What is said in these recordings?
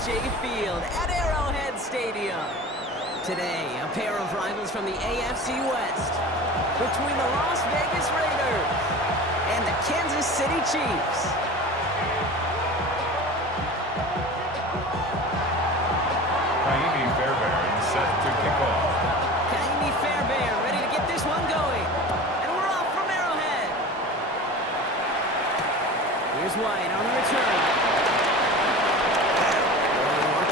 O.J. Field at Arrowhead Stadium. Today, a pair of rivals from the AFC West between the Las Vegas Raiders and the Kansas City Chiefs. Set to kick off. Kaimi Fairbairn ready to get this one going. And we're off from Arrowhead. Here's White on the return.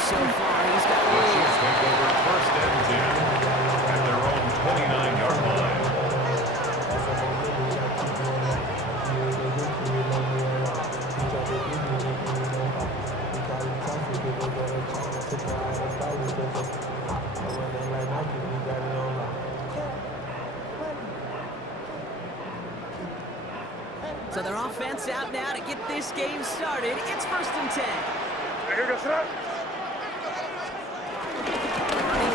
So far, he's got the Chiefs take over 1st and 10 at their own 29-yard line. So their offense out now to get this game started. It's 1st and 10. Here goes it. Running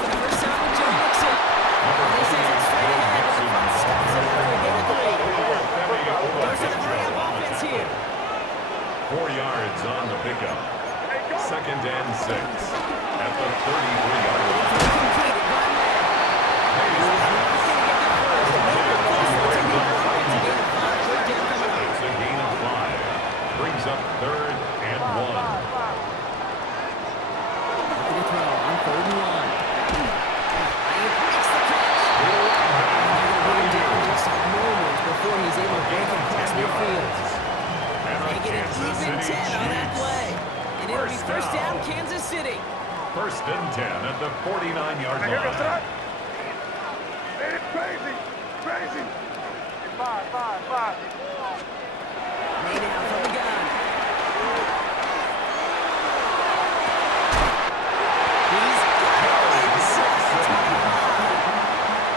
for the first time with Joe Mixon. He sends it straight ahead. The front stops him for a gain of 3. There's an array of offense here. 4 yards on the pickup. 2nd and 6 at the 33-yard line. Completed by Matt. It's a gain of 5. Brings up 3rd and 1. Looking to throw on 3rd and 1. And he breaks the catch. And they're going to bring him down just a moment before he's able to break across midfield. Make it an even 10 on that play. And it'll be 1st down, Kansas City. 1st and 10 at the 49-yard line. Here goes it. It's crazy. Crazy. 5. Lay down from the gun. He's got it inside.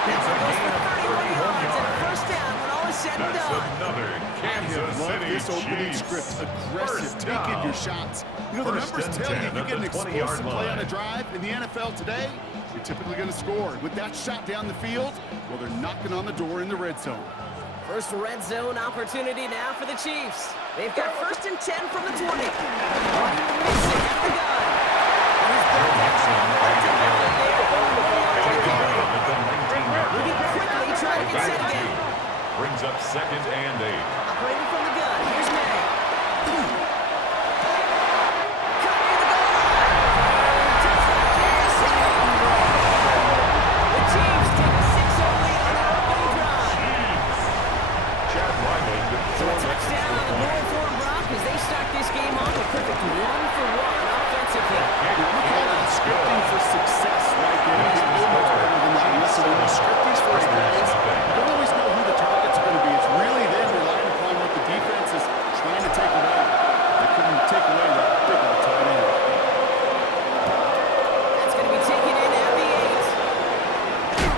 That one goes for 31 yards and a 1st down when all is said and That's done. another Kansas Love City this opening Chiefs. script. Aggressive, First taking down. your shots. You know, the First numbers and tell 10 you at get an the 20-yard explosive play on a line. drive in the NFL today, you're typically going to score. With that shot down the field, well, they're knocking on the door in the red zone. First red zone opportunity now for the Chiefs. They've got 1st and 10 from the 20. Running Mixon out of the gun. And he's brought down right to left there. Moving quickly, trying to get set again. Brings up 2nd and 8. Operating from the gun. Here's May. Cut near the goal line. Touchdown, Kansas City. The Chiefs take a 6-0 lead on their opening drive. Chad Wyman with So a 4 touchdown on the board for Brock as they start this game off a perfect 1-for-1 offensively. We call that scripting for success right there. It's a little much better than that. Listen, when you script these first plays, you don't always know who the targets are going to be. It's really them relying upon what the defense is trying to take away. They couldn't take away that big old tight end. That's going to be taken in at the 8.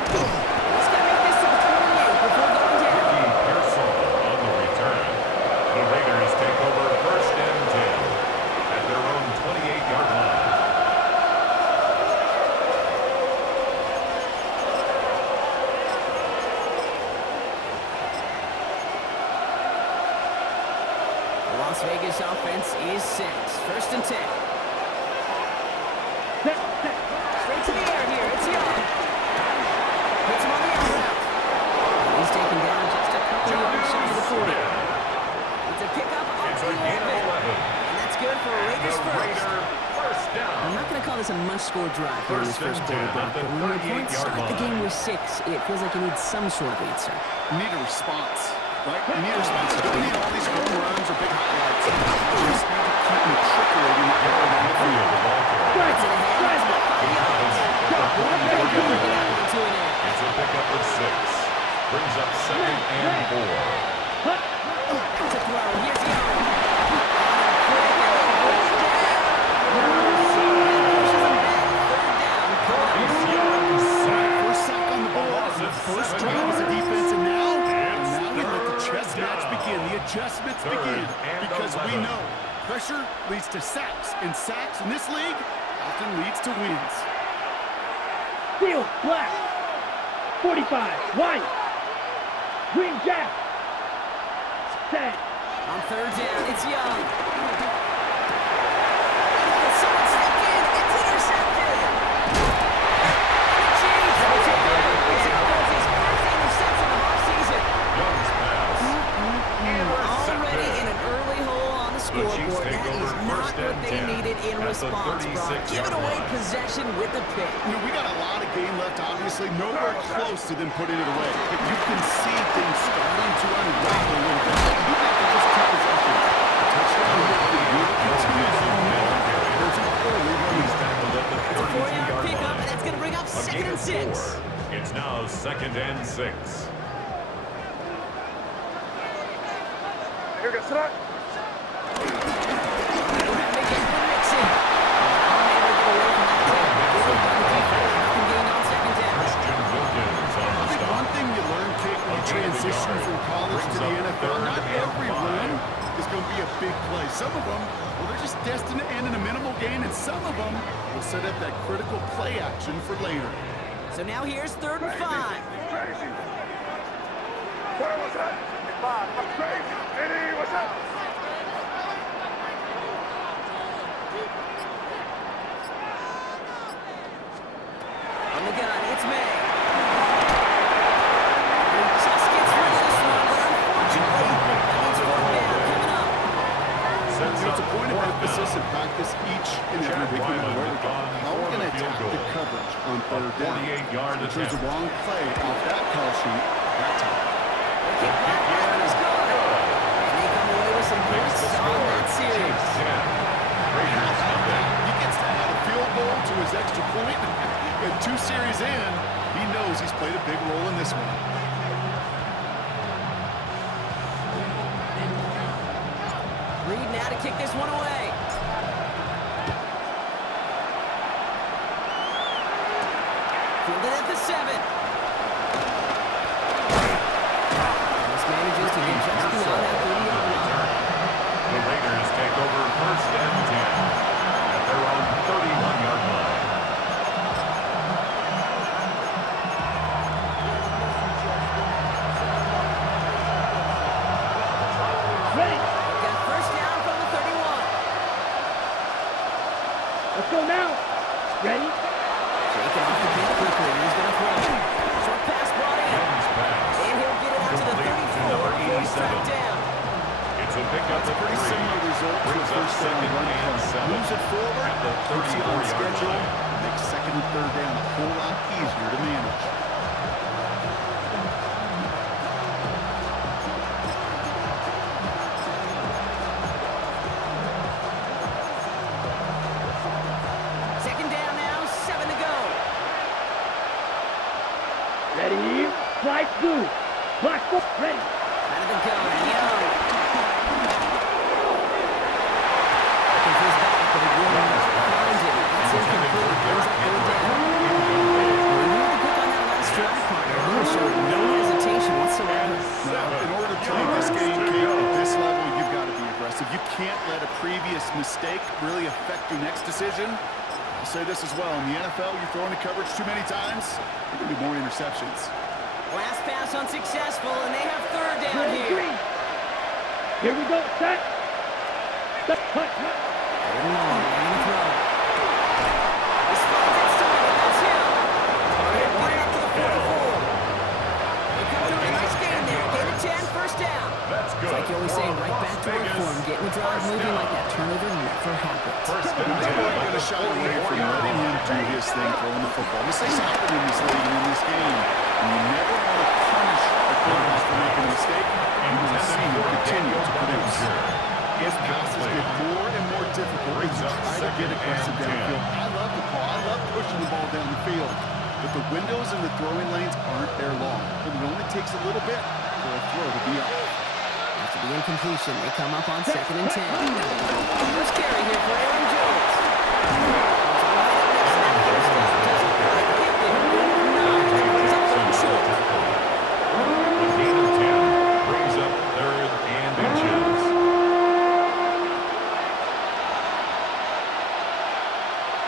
He's got to make this to the 28 before going down. Ricky Pearsall on the return. The Raiders take over 1st and 10 at their own 28-yard line. The Las Vegas offense is set. 1st and 10. Straight to the air here. It's Young. Puts him on the out route. He's taken down just a couple of yards shy of the 40. It's a pickup off It's the a gain of 11. 11. And that's good for Raiders The first. Raider 1st down. I'm not going to call this a must-score drive for this 1st and first 10 quarter, at the but when your 38-yard points start the line. game with 6, it feels like you need some sort of answer. You need a response, right? You need a response. You don't need all these home runs or big highlights. You just need to keep matriculating that ball down the field. Gets it ahead. He's got 5 yards. Into an air. It's a pickup of 6. Brings up 2nd and 4. That's a throw. Here's Young. Quick, and they bring it down. Pushes him back. 3rd down. Bryce Young sacked. First sack on the ball. Loss of First 7 drive as a yards. defense, and now we let the It's chess 3rd match down. begin. The adjustments 3rd begin and because we 11. know pressure leads to sacks, and sacks in this league often leads to wins. Field, black. 45, white. Green jack. Set. On 3rd down, it's Young. Someone step in. what they needed in response, Brock. Giving away possession with the pick. You know, we got a lot of game left, obviously. Nowhere close to them putting it away. But you can see things starting to unravel a little bit. You have to just two possessions. A touchdown here for you. Continues on now. There's an early running back. It's a 4-yard pickup, and that's going to bring up 2nd and 6. It's now 2nd and 6. Here goes that. One thing you learn, Kate, when you transition from college to the NFL, not every run is going to be a big play. Some of them, well, they're just destined to end in a minimal gain, and some of them will set up that critical play action for later. So now here's 3rd and 5. Crazy. Where was that? 5. I'm crazy. Eddie, what's up? On the gun, it's May. He just gets rid of this one, but unfortunately, that means 4th down coming up. It's a point of emphasis in practice each and every week, no matter where we go. How are we going to attack the coverage on 3rd down? So we chose the wrong play off that call sheet that time. The kick back there is good. And they come away with some points on that series. He gets to add a field goal to his extra point, and 2 series in, he knows he's played a big role in this one. Reed now to kick this one away. Fielded at the 7. This manages to get just beyond that 30-yard line. The Raiders take over 1st and 10 at their own 31-yard line. Ready. Got 1st down from the 31. Let's go now. Ready. Shaking off the kick quickly. He's going to throw. Short pass brought in. Ben's pass. And he'll get it out to the 34 before he's tracked down. It's a pickup That's a of pretty 3. similar result to a Brings up first down 2nd run and play. 7 Moves it forward, at the keeps you on 34-yard schedule, line. makes 2nd and 3rd down a whole lot easier to manage. Second down now, 7 to go. Ready. Slide through. Black foot. Ready. Out of the gun, Young. Looking for his back, but he will not find him. That's incomplete. Brings up 3rd down. Even with the pick on that last drive, partner, he was showing no hesitation whatsoever. Now, in order to play this game, Kate, at this level, you've got to be aggressive. You can't let a previous mistake really affect your next decision. I'll say this as well. In the NFL, you throw into coverage too many times, there can be more interceptions. Last pass unsuccessful, and they have 3rd down Ready. here. 3. Here we go. Set. Set. Cut. 3rd and long, and the throw. This finds its target, that's him. Target put it up to the 44. They come through a nice gain there. Gain of 10, 1st down. That's good. It's like you're always saying, right back to work for him. Getting the drive moving like that turnover never happened. 1st and They 10 weren't at going the to shy away from letting him do his thing throwing the football. Mistakes happen in this league and in this game, and you never want to punish a quarterback for making a mistake. You want to see him continue to produce. His passes get more and more difficult as you try to get aggressive downfield. I love the call. I love pushing the ball down the field. But the windows in the throwing lanes aren't there long. And it only takes a little bit for a throw to be up. After the incompletion, they come up on 2nd and 10. First carry here for Aaron Jones. A gain of 10 brings up 3rd and inches.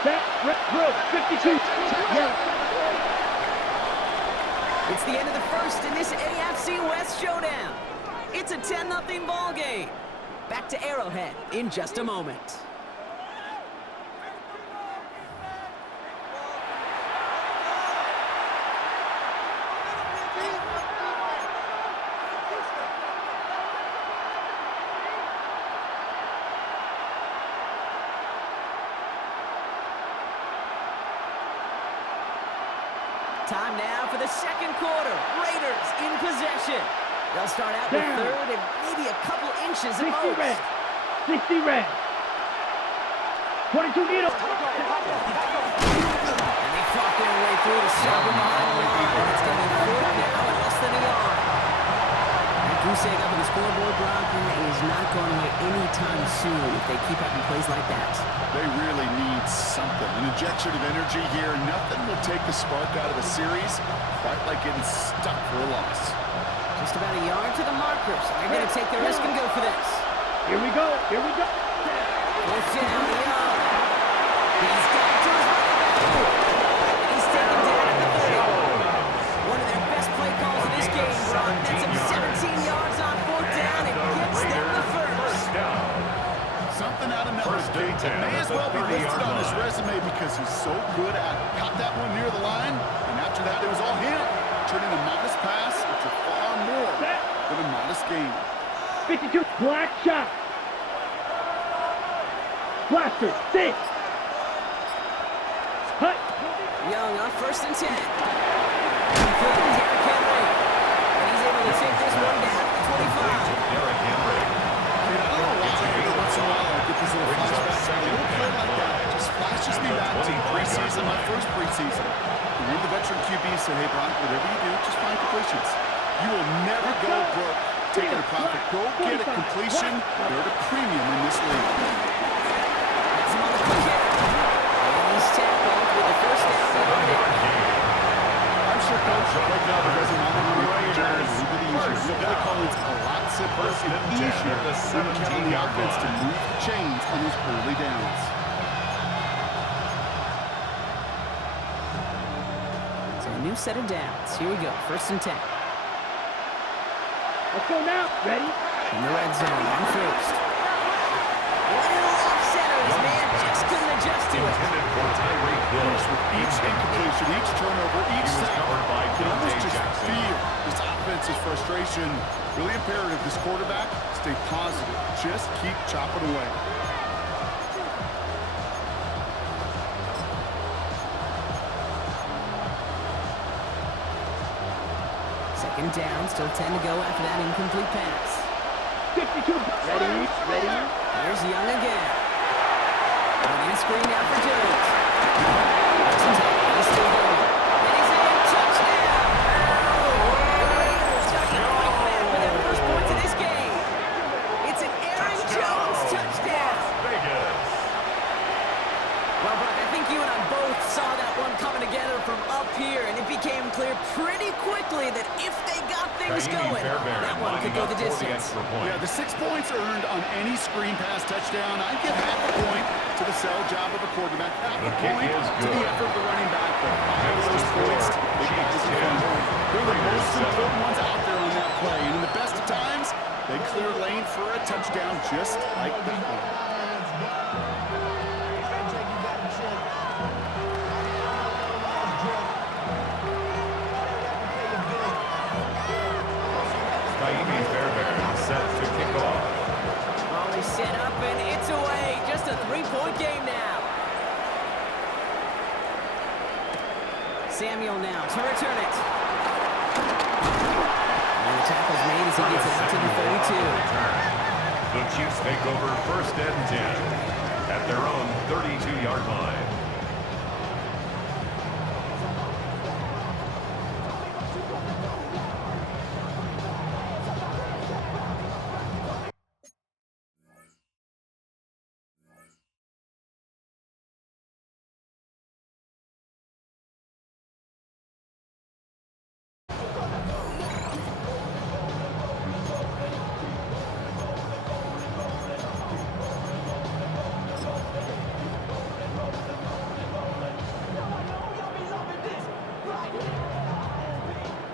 Set. Drill. 52. Yeah. It's the end of the 1st in this AFC West showdown. It's a 10-0 ball game. Back to Arrowhead in just a moment. Time now for the second quarter. Raiders in possession. They'll start out with Down. third and maybe a couple inches at 60 most. red. 60 red. 22 needle. And they fought their way through to stop him behind the line. It's going to be fourth now and less than a yard. That goose egg up on the scoreboard, Brock, is not going away anytime soon if they keep having plays like that. They really need something. An injection of energy here. Nothing will take the spark out of the series quite like getting stuck for a loss. Just about a yard to the markers. They're going to take the risk and go for this. Here we go. Here we go. Fourth down, Young. He's got to his running back. And he's taken down at the 30. One of their best play calls in this game, Brock. That's him 17 yards on fourth down and gets them the first. Something out of nothing. First and 10 May as at the well be listed 30-yard on his line. resume because he's so good at it. Caught that one near the line, and after that, it was all him. Turning a modest pass into far more than a modest game. 52. Black shot. Blaster. 6. Hut. Young on first and 10. Complete to Derrick Henry. And he's able to take this one down at the 25. Derrick Henry. I don't know why every once in a while I get these little flashbacks. A little play like that just flashes me back to preseason, my first preseason. And when the veteran QB said, hey, Brock, whatever you do, just find completions. You will never go broke taking a profit. Go get a completion. They're at a premium in this league. That's him on the quick hit. And he's tackled with the first down yardage. I'm sure Coach right now doesn't mind when we play the Giants. A little bit easier. The play calling's a lot simpler and easier when telling the offense to move the chains on those early downs. So a new set of downs. Here we go. First and 10. Let's go now. Ready? In the red zone on first. What an off center. This man just couldn't adjust to it. Intended for Tyreek Hill. With each incompletion, each turnover, each He was sack, covered by you can almost Dante just Jackson. feel this offense's frustration. Really imperative, this quarterback, stay positive. Just keep chopping away. Second down. Still 10 to go after that incomplete pass. 52. Ready? Ready? Here's Young again. Running a screen now for Jones. Parsons tackle. He's still going. And he's in. Touchdown! The Raiders got to fight back for their first points in this game. It's an Aaron Jones touchdown. Vegas. Well, Brock, I think you and I both saw that one coming together from up here, and it became clear pretty quickly that if they got things going, that one could go the distance. Yeah, the 6 points earned on any screen pass touchdown. I'd give half a point to the sell job of a quarterback, half a The kick point is to the good. effort of the running back. But all of those Next to points, score, they got Chiefs to 10, They're the Raiders most 7. important ones out there on that play. And in the best of times, they clear lane for a touchdown just like that one. Kaimi Fairbairn set to kick off. Always set up, and it's away. Just a three-point game now. Samuel now to return it. And the tackle's made as he gets it out to the 32. The Chiefs take over first and 10 at their own 32-yard line.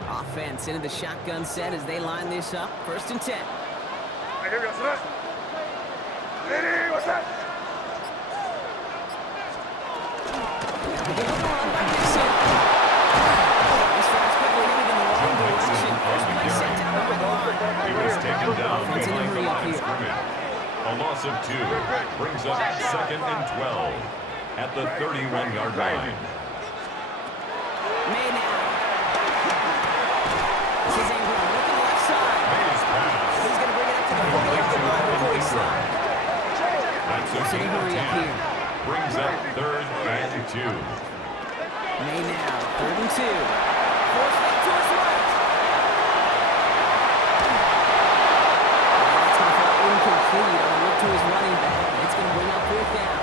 Offense into the shotgun set as they line this up. First and 10. Right here, guys. Right. Ready? What's that? They look around by Dixon. This drive's quickly headed in the wrong direction. First play set down by the line. He was taken down Offense in a behind the hurry up line of here. scrimmage. A loss of 2 brings up second and 12 at the 31-yard line. May now Chiefs in a hurry up here. Brings up 3rd and 2. May now, 3rd and 2. Force that to his right. That's going to fall incomplete on a look to his running back. It's going to bring up 4th down.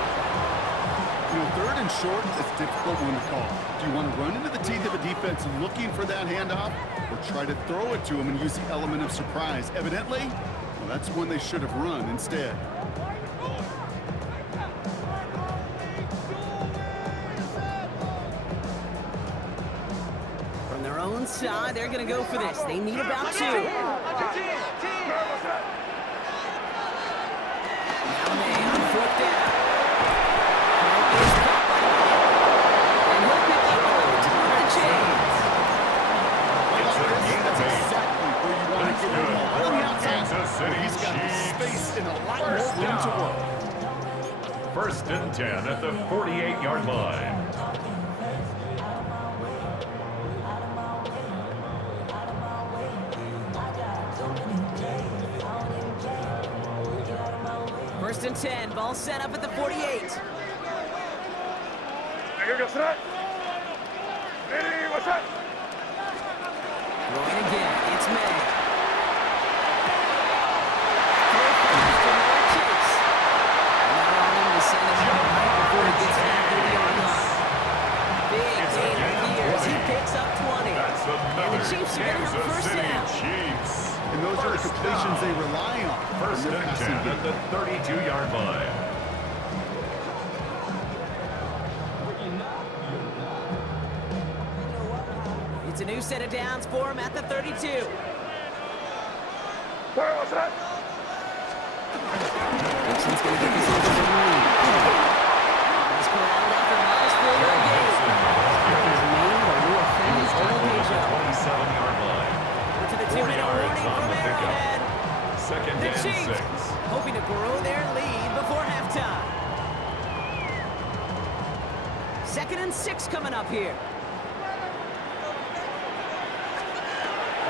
You know, 3rd and short is a difficult one to call. Do you want to run into the teeth of a defense looking for that handoff, or try to throw it to him and use the element of surprise? Evidently, well, that's one they should have run instead. From their own side, they're going to go for this. They need about 2. Now May on 4th down. Is caught by May. And he'll pick up the chains. It's a gain of That's 8. exactly where you want to get him. On the outside, Kansas City he's got the Chiefs. space and a lot more room to work. 1st and 10 at the 48-yard line. First and 10, ball set up at the 48. Here goes that. Ready, what's that? Throwing again, it's May. Throw first to Noah Chase. Allowing him to send it home right before he gets back to the yard line. Big gain here as he picks up 20. That's And the Chiefs are going to have a Kansas first City down. Chiefs. And those are the completions they rely on. 1st in their and passing 10 at game. the 32-yard line. It's a new set of downs for him at the 32. Where was that? Nixon's going to get this over the lead. He's corralled after a modest 4-yard gain. He's made a real offense on the page up. 27-yard line. We're to the 4 2-minute yards warning on from the pickup. Arrowhead. 2nd The and Chiefs 6. hoping to grow their lead before halftime. 2nd and 6 coming up here.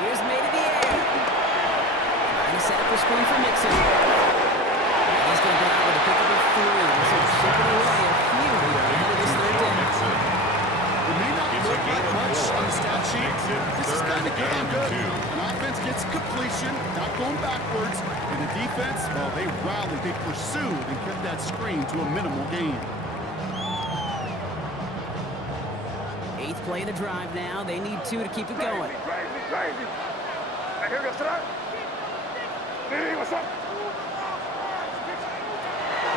Here's May to the air. Trying to set up a screen for Mixon. He's going to go out with a pickup of 3. So chipping away a few here ahead of this 3rd down. It may not It's a look gain like of much 4. on the stat sheet. Makes it This is 3rd kind of good on and good. 2. An offense gets completion, not going backwards. And the defense, well, they rallied, they pursued, and kept that screen to a minimal gain. 8th play of the drive now. They need 2 to keep it going. Crazy. Here goes that. Ready, what's up?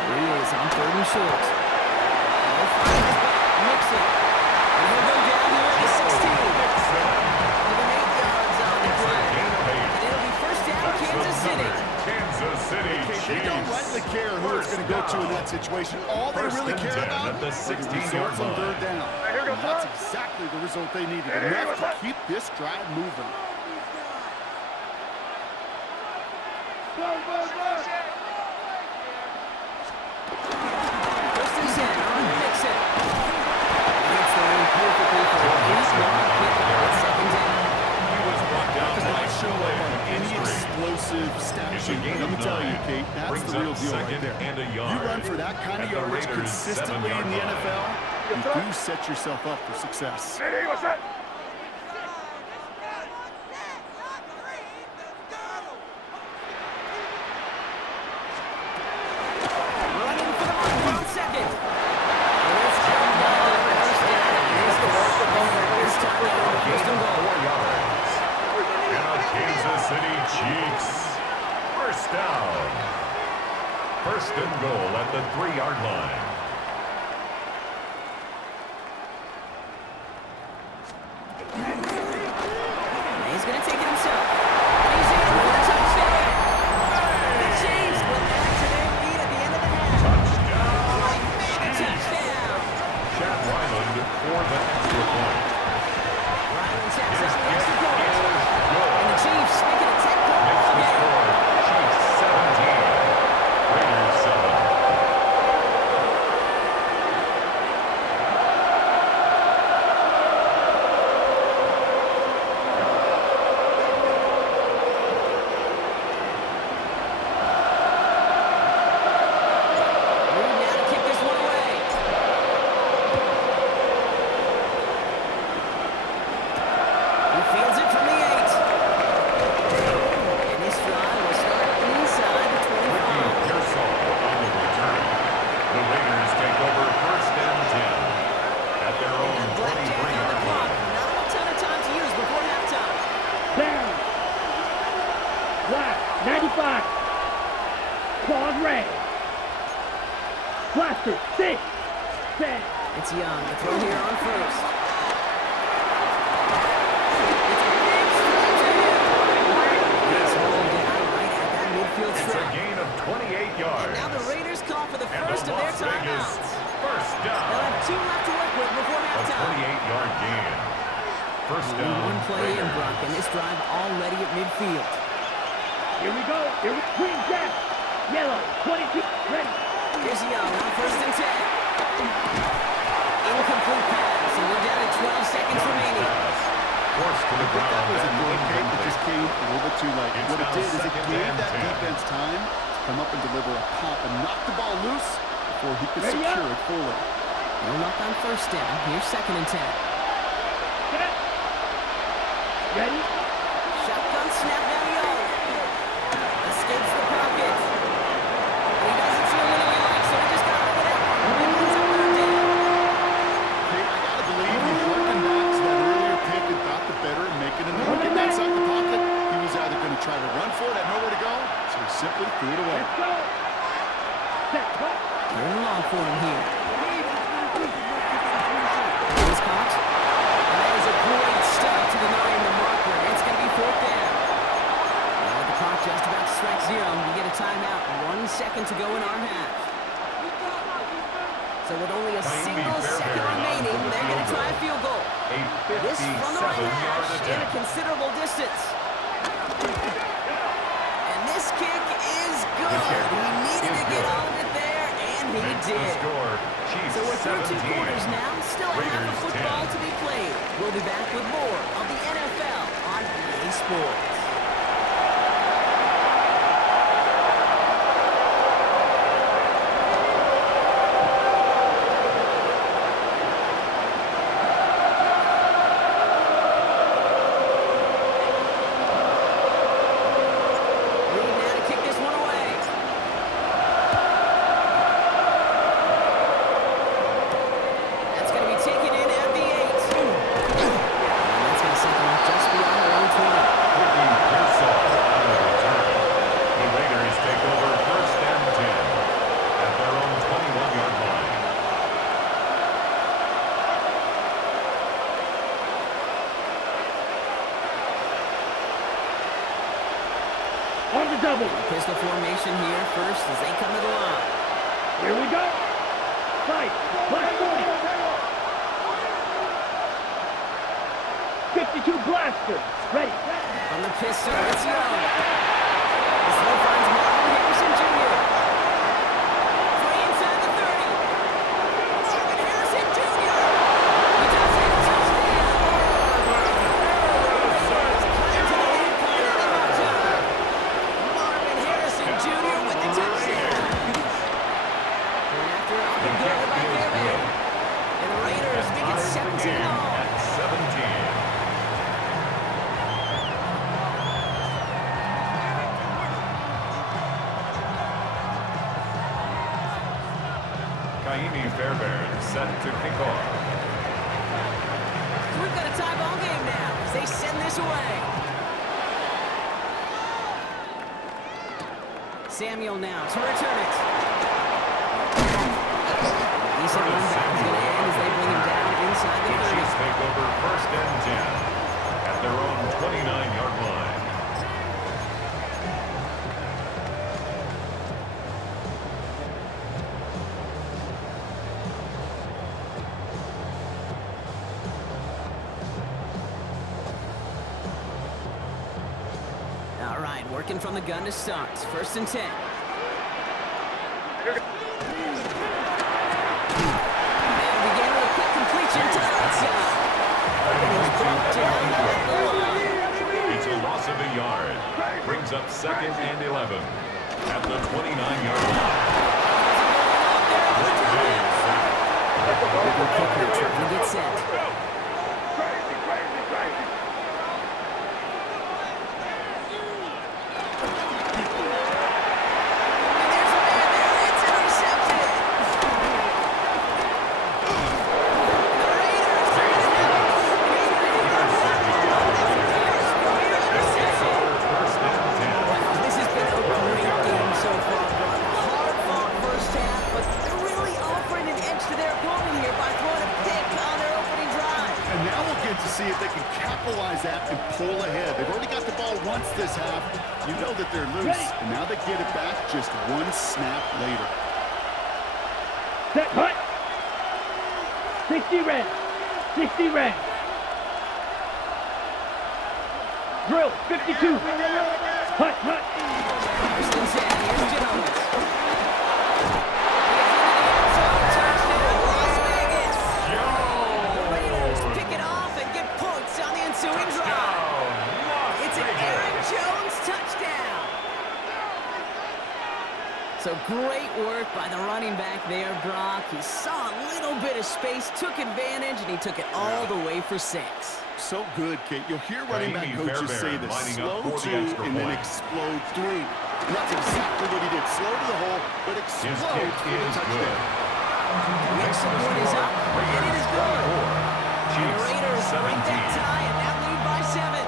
He is on 3rd and short. They'll find his back. Mixon. And he'll go down here at the 16. Even 8 yards on the play. And it'll be first down, Kansas City. Kansas City Okay, they don't rightly care who it's going to go to in that situation. All they First really and care 10 about at the are the 16-yard results on line. 3rd down. Here goes And that's that. exactly the result they needed. Hey, Enough what's to that? keep this drive moving. First and 10 on Mixon. Gets the line perfectly for an 8-yard pickup at 2nd down. He was brought down Does by not show up on any History. explosive stat It's a sheet. gain Let me of tell you, 9. Kate, that's Brings the real up deal right 2nd there. and a You yard. run for that kind of At the yardage Raiders' consistently 7-yard in the line. NFL, you do set yourself up for success. Ready, what's that? Running for the mark on 2nd. Let's come back to the first down. Here's the ball. This time they go to Gain 1st and of goal. 4 yards. And a Kansas City Chiefs. First down. 1st and goal at the 3-yard line. 10. It's Young. The throw here on first. It's a big strike to him. He's hauled down right at that midfield It's a strike. gain of 28 yards. Now the Raiders call for the And first the of their Las Vegas timeouts. first They'll down. have 2 left to work with before A halftime. 28-yard gain. First Only down. one play in, Raiders. Brock, and this drive already at midfield. Here we go. Green jack. Yellow. 22. Ready. Here's Young on first and 10. Incomplete pass, and we're down at 12 seconds remaining. Pass. Forced to the I think that ground was a and good pick that incomplete. just came a little bit too late. It's What it now did is it second gave and that 10. defense time to come up and deliver a pop and knock the ball loose before he could Ready secure up. it fully. No luck on first down. Here's second and 10. Set. Ready. Shotgun snap now Young. Escapes the pocket. He doesn't see him really like, so he just got rid of that one. And brings up third down. Hey, I gotta believe he harkened back to that earlier pick and thought the better and making a move. Getting outside the pocket, he was either going to try to run for it, had nowhere to go, so he simply threw it away. Let's go. Set. Go. Third and long for him here. Here's Cox. And that is a great stop to deny the marker. It's going to be fourth down. Now with the clock just about to strike 0, we get a timeout. 1 second to go in our half. So with only a single second remaining, they're going to try a field goal. A This from the right 57-yard hash in a attempt. considerable distance. And this kick is good. He needed to get all of it there, and he Makes the did. score. Chiefs So we're through 2 17. quarters now, still a half Raiders of football 10. to be played. We'll be back with more of the NFL on EA Sports. Reed now to kick this one away. That's going to be taken in at the 8. And that's going to set them up just beyond their own 20. Ricky Pearsall on the return. The Raiders take over first and 10 at their own 21-yard line. On the double. Pistol formation here first as they come to the line. Here we go. Fight. Black 40. 52 blaster. Ready. From the pistol, it's Young. The throw finds Marvin Harrison Jr. Free inside the 30. Marvin Harrison Jr. He does it. Touchdown. Marvin Harrison Jr. with the touchdown. Going after it off the good by Fairbairn. And the Raiders make it 17 all. At 17. Kaimi Fairbairn set to kick off. So we've got a tie ball game now as they send this away. Samuel now to return it. Decent run back is going to end as they bring him down inside the The 30. Chiefs take over first and 10 at their own 29-yard line. All right, working from the gun to start. First and 10. And began with a quick completion to the outside. And he's brought down at the line. It's a loss of a yard. Brings up second and 11 at the 29-yard line. Bigger kicker trying to get set. Crazy, crazy, crazy. And there's a man there. It's intercepted. The Raiders are going to have a First and 10. Wow, this has been a great game so far, Brock. Hard-fought first half, but they're really offering an edge to their opponent here. to see if they can capitalize that and pull ahead. They've already got the ball once this half. You know that they're loose, and now they get it back just one snap later. Set, hut. 60 red. 60 red. Drill, 52. Hut, hut. First and 10. Here's Jones. Las Vegas. The Raiders pick it off and get points on the ensuing drive. It's an Aaron Jones touchdown. So great work by the running back there, Brock. He saw a little bit of space, took advantage, and he took it all the way for 6. So good, Kate. You'll hear running back coaches say this: slow to and then explode through. And that's exactly what he did. Slow to the hole, but explode for the touchdown. Next support is up, and it is good. The Raiders break that tie and now lead by 7.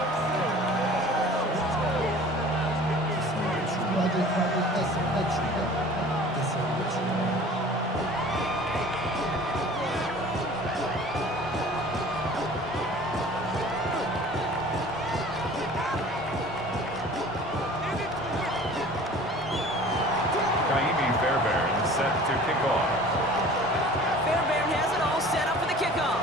Set to kick off. Fairbairn has it all set up for the kickoff.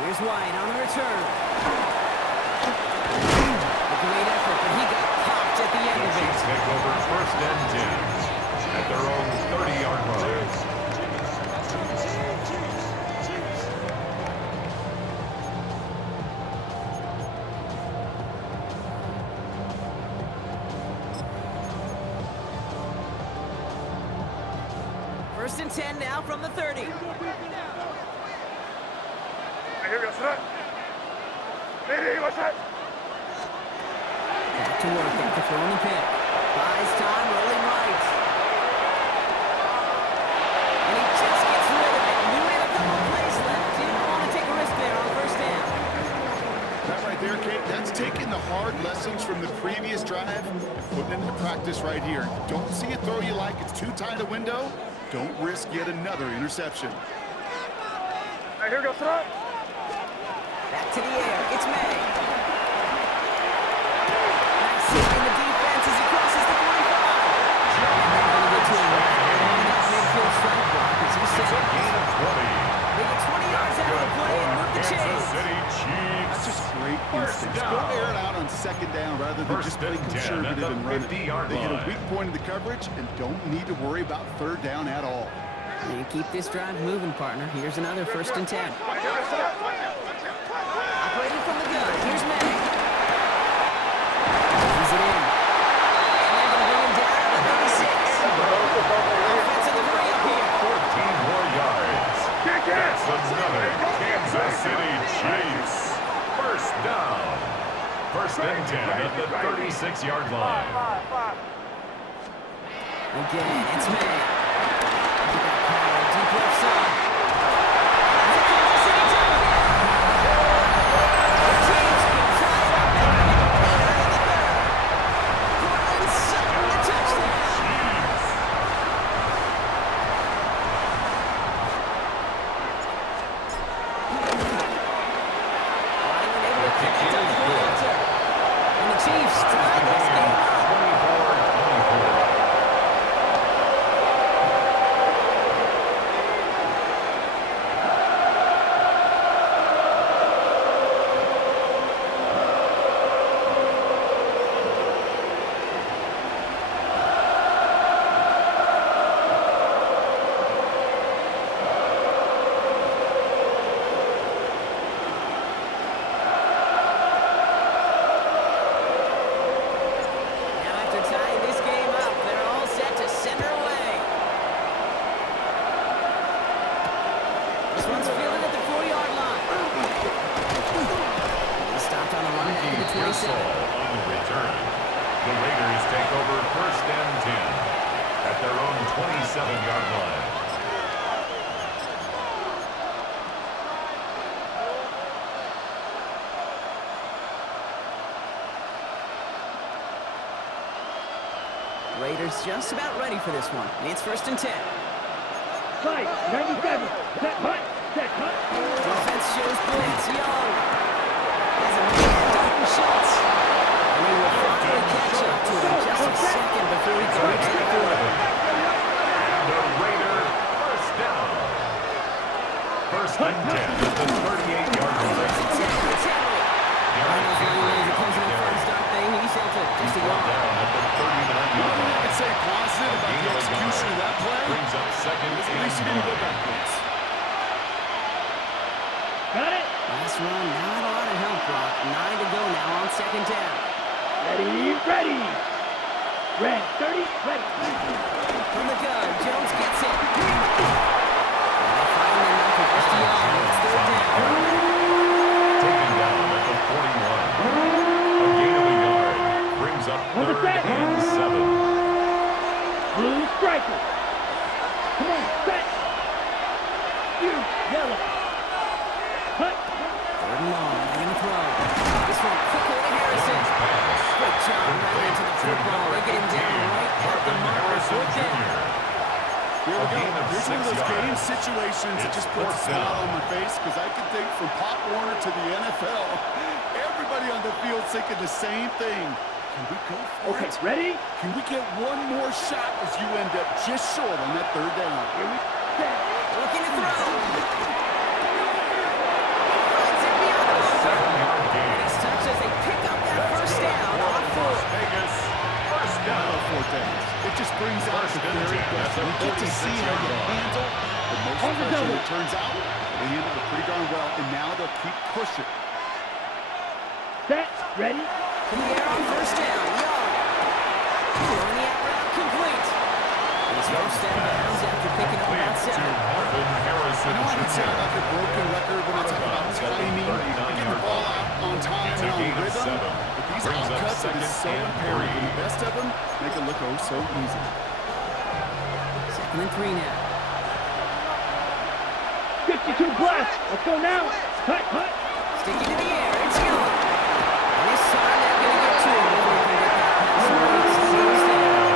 Here's White on the return. A great effort, but he got popped at the end of it. Chiefs take over first and 10 at their own 30-yard line. First and 10 now from the 30. Here we go, son. Hey, what's that? Back to work after throwing the pick. Buys time, rolling right. And he just gets rid of it. Knew he had a couple plays left. Didn't want to take a risk there on first down. That right there, Kate, that's taking the hard lessons from the previous drive and putting it into practice right here. Don't see a throw you like it's too tight a window. Don't risk yet another interception. Hey, here we go, son. Back to the air. It's May. Nice hit in the defense as he crosses the 45. And they're going to get to him right along that midfield strike block as he It's a says. gain of 20. They get 20 yards out of the play and move the chains. Kansas City Chiefs. That's just great First instincts. down. Go air it out on second down rather than First just play and 10 conservative at the and run it. 50-yard They get a line. weak point in the coverage and don't need to worry about third down at all. You keep this drive moving, partner. Here's another first and 10. Operating from the gun. Here's May. He's it in. And they're going to bring him down to the 36. Offensive hurry up here. 14 more yards. That's another Kansas City Chiefs. First down. First and 10 at the 36-yard line. Again, it's May. Deep left side. It's a Kansas City touchdown. The Chiefs can tie it up and make it later in the third. Cortland Sutton, the touchdown. Ryland able to connect on the quarter. And the Chiefs tie this game up. 24-24. Now after tying this game up, they're all set to send her away. This one's fielded at the 4-yard line. He stopped on the run at the 27. On the return. The Raiders take over first and 10 at their own 27-yard line. Raiders just about ready for this one. It's first and 10. 5, 97. Set, hut, set, hut. Defense shows blitz. Young has a man taking shots. And they will finally catch up to him just a second before he can reach the field. The Raider, first down. First and 10 at the 38-yard line. Just a yard. Down at the 39-yard line. I'd say positive about the execution of that play. Brings up second At least he didn't go and 9. backwards. Got it? Last run, not a lot of help, Brock. 9 to go now on second down. Ready, ready. Red, 30, ready. From the gun, Jones gets it. And they find him for just a yard. It's third down. Taken down at the 41. A gain of a yard. Brings up third and 7. Blue striker. Come on, set. You, yellow. Hut. Third and long, they're gonna throw. This one quickly to Harrison. Great job running into the football. They get him down right at the marker. Fourth down. Here we go. Here's one of those game situations that just puts a smile on my face because I can think from Pop Warner to the NFL, everybody on the field thinking the same thing. Can we go for Okay, it? ready? Can we get one more shot as you end up just short on that third down? Here we set. Looking to throw. Finds it beyond the marker. 7-yard gain. Nice touch as they pick up that first down on fourth. Vegas, first I down. love fourth downs. It just brings out the very best. You get to see how you handle the most On the pressure. double. It turns out they handled it pretty darn well, and now they'll keep pushing. Set, ready. From the air on first down, Young. Throwing the out route complete. His first down bounds after picking up about To 7. Marvin Harrison I know I can Jr. sound like a broken record when I talk about timing, getting the ball out on time It's a and on gain of rhythm. 7. But these Brings up outcuts, it is second so and imperative. 3. And the best of them make it look oh so easy. Second and 3 now. 52 blast. Let's go now. Hut, hut. Sticking to the air, it's Young. And this time they're going to get to him before he can get that pass away. He slows down.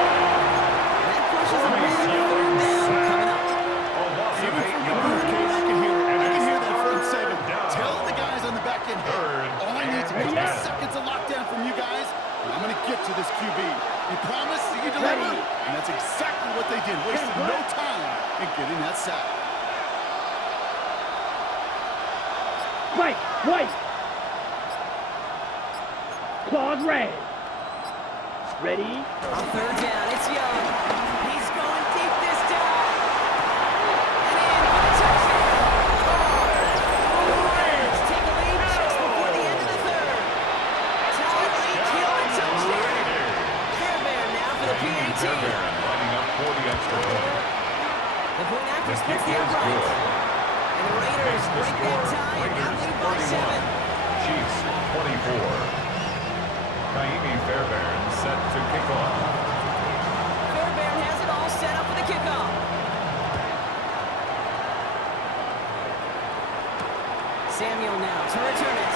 And that pushes him back. Third down coming up. A loss of 8 Okay, yards. I can hear it. I can hear that front seven. down. Tell the guys on the back end, hey, Third all I need is a and couple 10. seconds of lockdown from you guys, and I'm going to get to this QB. You promise, you deliver, Ready. and that's exactly what they did, wasting no time in getting that sack. White, white. Claws red. Ready? On third down, it's Young. He's going deep this time. And in for the touchdown. The Raiders take a lead just before the end of the third. Tyreek Hill, a touchdown. Fairbairn now for the PAT. Fairbairn lining up for the extra point. The point after The splits kick the is upright. good. And the Raiders The break that score, tie and now Raiders lead by 31, 7. Chiefs 24. Kaimi Fairbairn set to kick off. Fairbairn has it all set up for the kickoff. Samuel now to return it.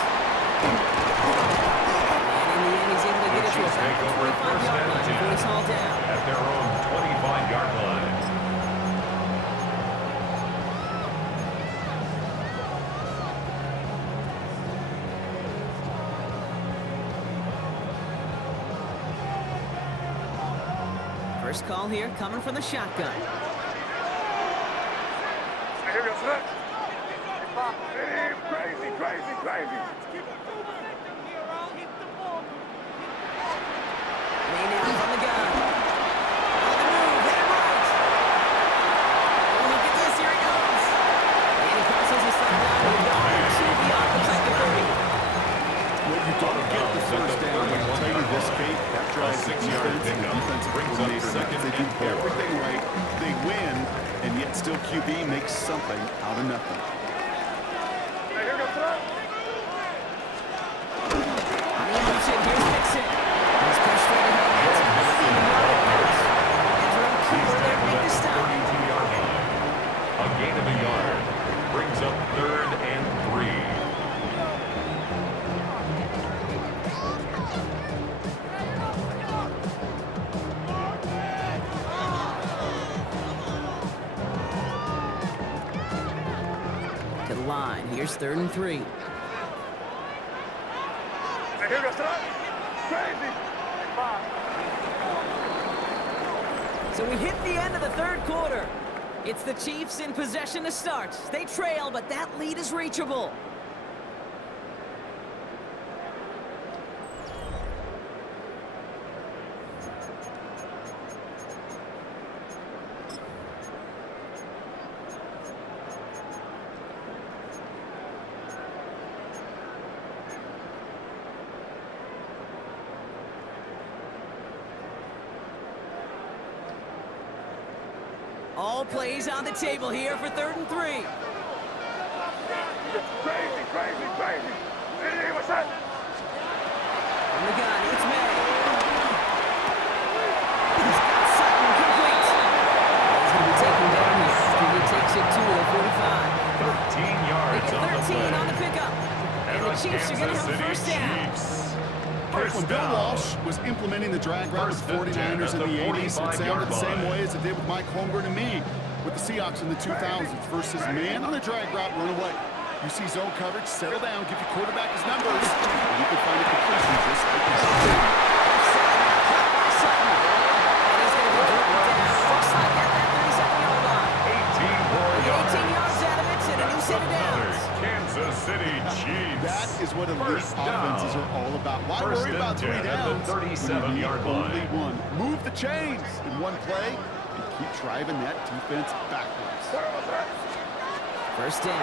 And in the end, he's able to get it to Chiefs about take the over 25-yard first line and before 10 he's hauled down. at their own 25-yard line. First call here coming from the shotgun. Here we go, set. Crazy, crazy, crazy. Lay down from the gun. On the move, hit him right. Oh, look at this, here he goes. And he crosses the sideline. Going to the opposite 30. Well, you don't get the first down, but I'll tell you this, Kate, that drives the 6-yard defense and the pickup defensive brings up coordinator. second They do and 4. everything right, they win, and yet still QB makes something out of nothing. Here we go, set. On the option, here's Mixon. He's pushed right ahead. That's a 15-yard pass. And Jerome Cooper there to make the stop. 32-yard line. A gain of a yard brings up third and 3. line. Here's 3rd and 3. Hey, here goes that. Crazy. So we hit the end of the 3rd quarter. It's the Chiefs in possession to start. They trail, but that lead is reachable. All plays on the table here for 3rd and 3. Crazy, crazy, crazy. Hey, what's that? From the gun, it's May. He's got Sutton complete. He's going to be taken down here. He takes it to the 45. 13 yards They get on the 13 play. on the pickup. And the Chiefs are going to have a first down. When Bill Walsh was implementing the drag route with the 49ers in the 80s, it sounded the same way as it did with Mike Holmgren and me with the Seahawks in the 2000s versus man on a drag route, run away. You see zone coverage, settle down, give your quarterback his numbers, and you can find a completion just like that. Sutton. And he's going to be driven down. Looks like at that 37-yard line. 18 more yards. 18 yards out of it and a new set of downs. Kansas City Chiefs. That is what elite First down. offenses are all about. Why First worry and about 3 10 at the downs? 37-yard when you need line. only one. Move the chains in one play and keep driving that defense backwards. First down.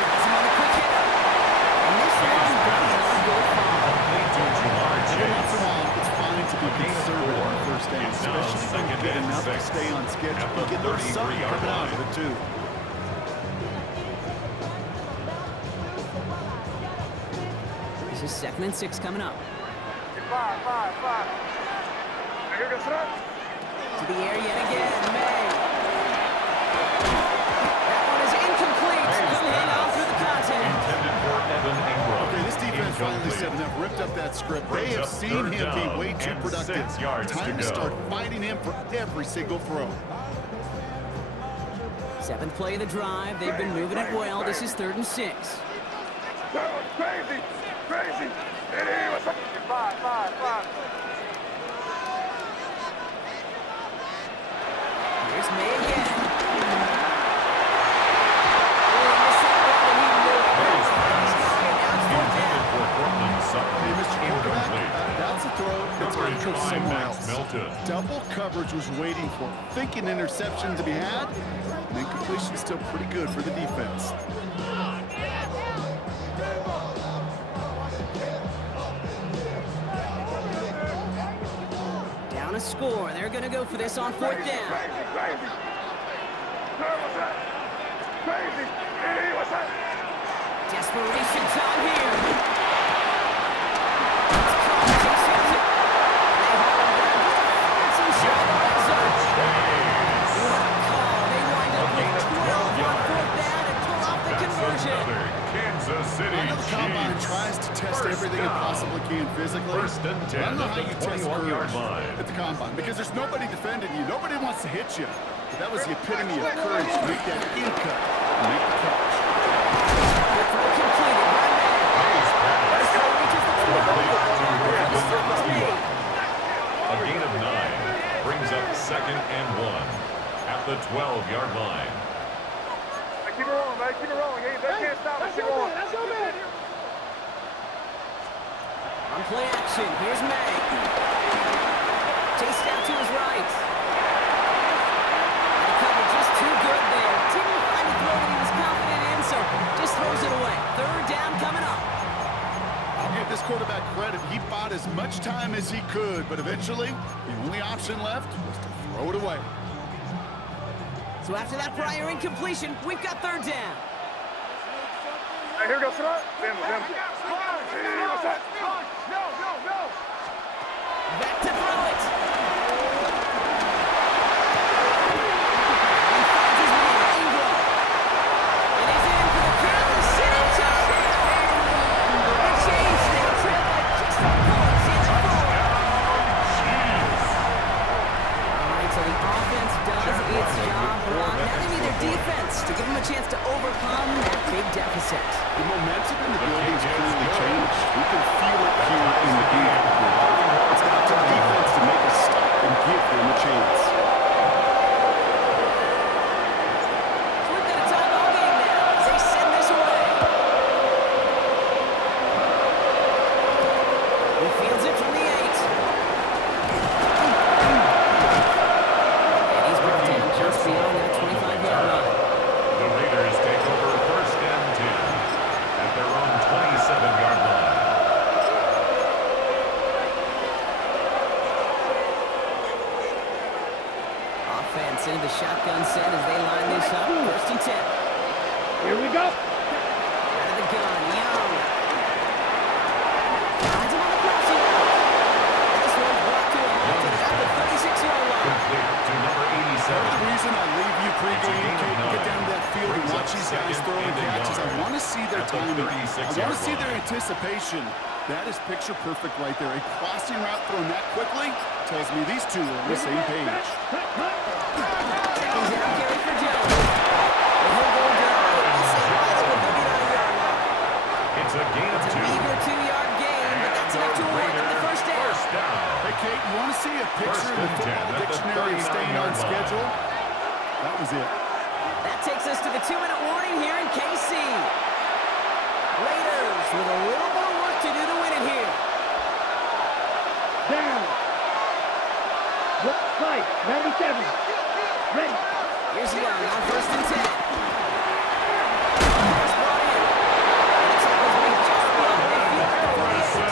Has him on the quick hitter. And this one doesn't go far. Complete to Jamar Every once in a Chase. while, it's fine to be A gain of conservative 4. on first down, It's now especially when you second get and enough to 6 stay on schedule. at the You get a little something 33-yard coming out of line. it, too. This is 2nd and 6 coming up. Five. Hey, here goes that. To the air yet again. May. That one is incomplete. Couldn't hang on through the contact. Intended for Evan Ingram. Okay, this defense finally Incomplete. said enough, ripped up that script. They Brings have up seen 3rd him be down way too and productive. 6 yards Time to to go. start fighting him for every single throw. 7th play of the drive. They've been moving it well. This is 3rd and 6. That was crazy, crazy. Hey, what's that? Five. Here's May again. Oh, he missed that one, and he knew it. He's got it. Now it's 4th down. Intended for Cortland Sutton. Hey, Mr. Quarterback, Incomplete. that's a throw that's going to go Coverage by somewhere Max else. Milton. Double coverage was waiting for him. Thinking interception to be had, and then completion still pretty good for the defense. Down a score. They're going to go for this on 4th down. Crazy. Hey, what's that? Crazy. Hey, what's that? Desperation time here. It's caught. He saves it. They hold him down. Just a fancy shot in the red zone. What a call. They wind up with 12 on 4th down and pull off the conversion. Another Kansas City I know the combine Chiefs. tries to test First everything it down. possibly can physically. First and 10 I don't know at how the you test 21-yard courage line. at the combine because there's nobody defending you. Nobody wants to hit you. But that was the epitome of courage to make that in cut and make the catch. The throw completed by May. Nice pass. This throw reaches the 12. The stop is made. A gain of 9 brings up 2nd and 1 at the 12-yard line. Hey, keep it rolling, man. Keep it rolling. Hey, they can't stop us. Keep it rolling. On play action, here's May. Chased out to his right. The coverage is too good there. Didn't find a throw that he was confident in, so just throws it away. 3rd down coming up. I'll give this quarterback credit. He bought as much time as he could, but eventually the only option left was to throw it away. So after that prior incompletion, we've got 3rd down. Hey, here goes that. Hey, what's that? No. Back to throw it. He finds his man, Ingram. And he's in for the Kansas City touchdown. The Chiefs now trail by just a point in the 4th. All right, so the offense does its job, Ron. Now they need their defense to give them a chance to overcome that big deficit. The momentum in the building's clearly changed. We can feel it here in the game. It's got to the defense to make a stop and give them a chance. So we've got a tie ball game now as they send this away. He fields it from the 8. And he's brought down just beyond that 25-yard line. The Raiders take over first and 10 at their own 27-yard line. Offense into the shotgun set as they line this up. First and 10. Here we go. Out of the gun, Young. Finds him on the crossing route. And this one's brought to a halt at the 36-yard line. Complete to number The 87. reason I leave you pregame, get down to that field and watch these guys throwing catches, I want to see their timing. I want to see their anticipation. That is picture perfect right there. A crossing route thrown that quickly tells me these two are on the same page. He's out carry for Jones. And he'll go down. We'll say right at the 39-yard line. It's a gain of It's a 2. meager 2-yard gain, but that's enough to avoid the first down. First down. Hey, Kate, you want to see a picture in the First and 10 football at the dictionary of staying on 39-yard line. schedule? That was it. That takes us to the 2-minute warning here in KC. Raiders with a little more work to do to win it here. Down. Right. 97. Ready. Here's Young on first and 10. Pass brought in. And it's like it's been just beyond midfield at the 48.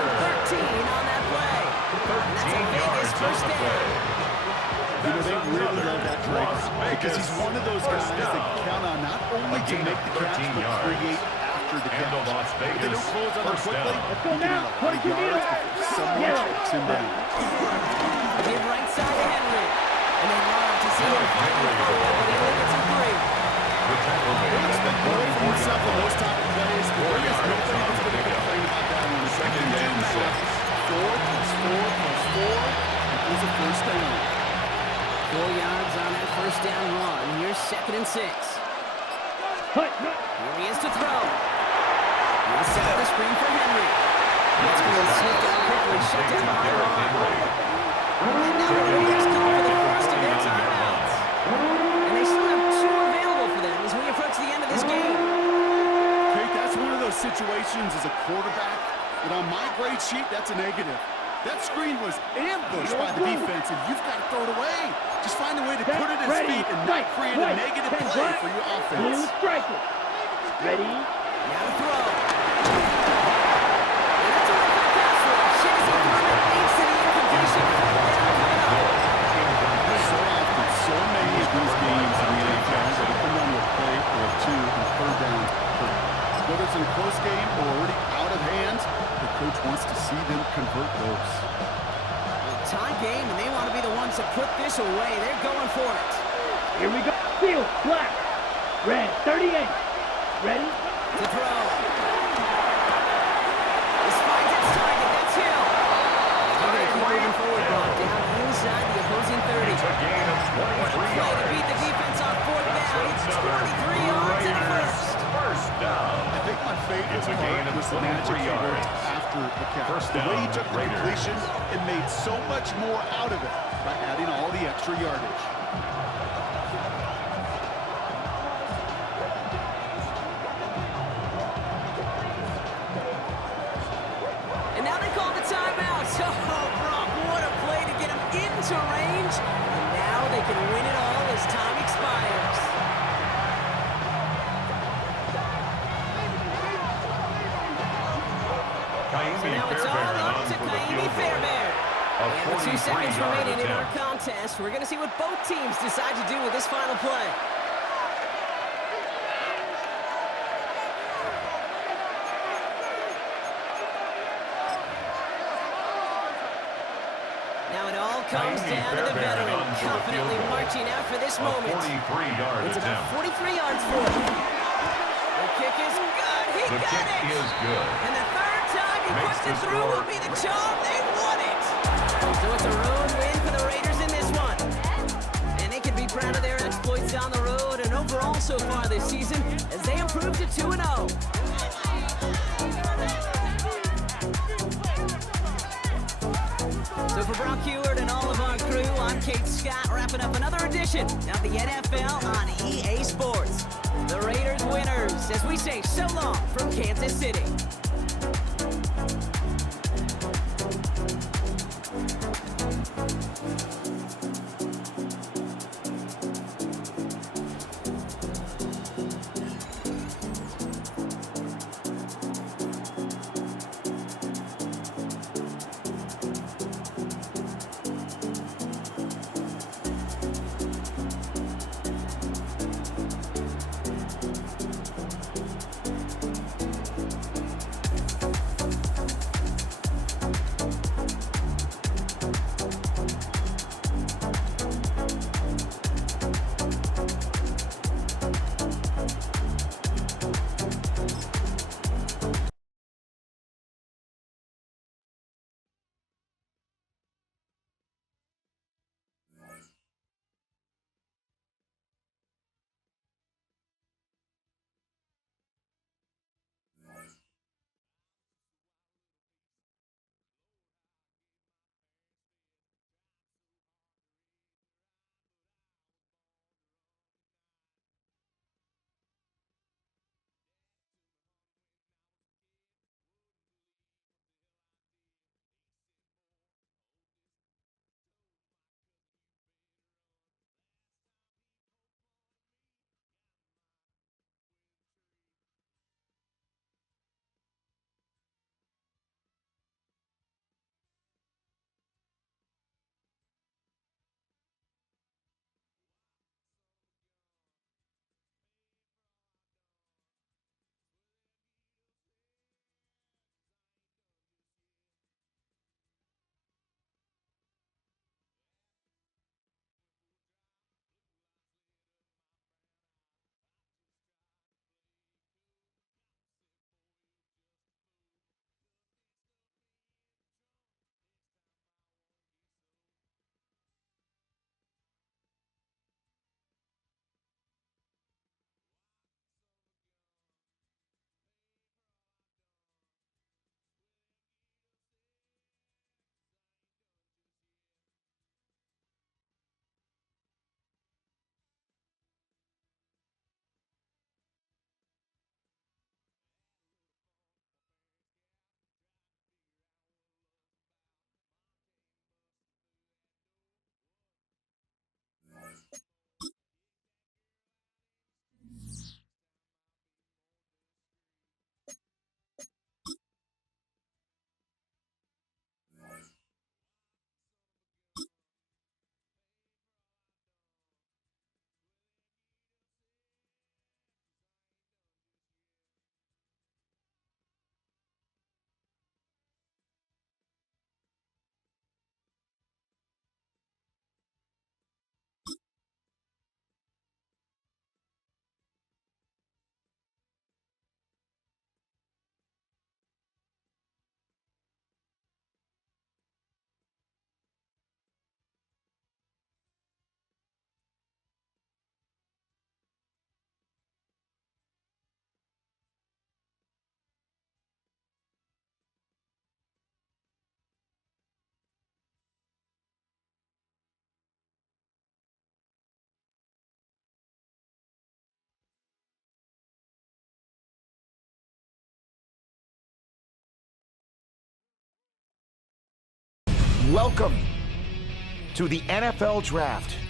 13 on that play. And that's a Vegas first down. You know, they really love that Drake because he's one of those guys that count on not only to make the catch, but create after the catch. If they don't close on him quickly, Let's go he can now. have a lot of 22 yards meters. before someone Yeah. checks him down. Give right side to Henry. And they love to see him finally follow up, but he only gets a 3. He'll expect more from himself in those type of plays, but there is nobody that's going to complain about that one. Second and 6. 4 plus 4 plus 4 equals a first down. 4 yards on that first down run. Here's second and 6. Hut. Here he is to throw. He'll set up the screen for Henry. That's going to sneak out quickly, shut down behind the line. And now the Raiders call for the first of their timeouts. And they still have 2 available for them as we approach the end of this game. Kate, that's one of those situations as a quarterback that on my grade sheet, that's a negative. That screen was ambushed by the defense, and you've got to throw it away. Just find a way to put it at his feet and not create a negative play for your offense. Blue striker. Ready. Now to throw. And that's away for the pass rush. As he threw it, leads to the incompletion. Fourth down coming up. So often, so many of these games in the NFL that depend on a play or two and third down. Whether it's in a close game or already out of hand, the coach wants to see them convert those. Tie game, and they want to be the ones to put this away. They're going for it. Here we go. Field. Black. Red. 38. Ready. To throw. This finds its target. That's Hill. They're going to keep moving forward, brought down inside the opposing 30. It's a gain of What a 23 play to yards. beat the defense on fourth down. It's 23 yards and a first. First down. I think my favorite It's a part gain of was the magic 23 he worked yards. after the catch. First The way he down, took the Raiders. completion and made so much more out of it by adding all the extra yardage. And now they call the timeout. Oh, Brock, what a play to get him into range. And now they can win it all as time expires. So now it's all up to Kaimi Fairbairn. And with 2 seconds remaining in our contest, we're going to see what both teams decide to do with this final play. Now it all comes Kaimi down to the Fairbairn veteran, onto the confidently field goal. marching out for this A moment. 43-yard It's about attempt. 43 yards for him. The kick is good. He The got kick it. is good. And the third time he Makes pushed the it through score. will be the charm. They won it. So it's a road win for the Raiders in this one. And they can be proud of their exploits well so far this season as they improve to 2-0. So for Brock Heward and all of our crew, I'm Kate Scott, wrapping up another edition of the NFL on EA Sports. The Raiders winners, as we say so long from Kansas City. Welcome to the NFL Draft.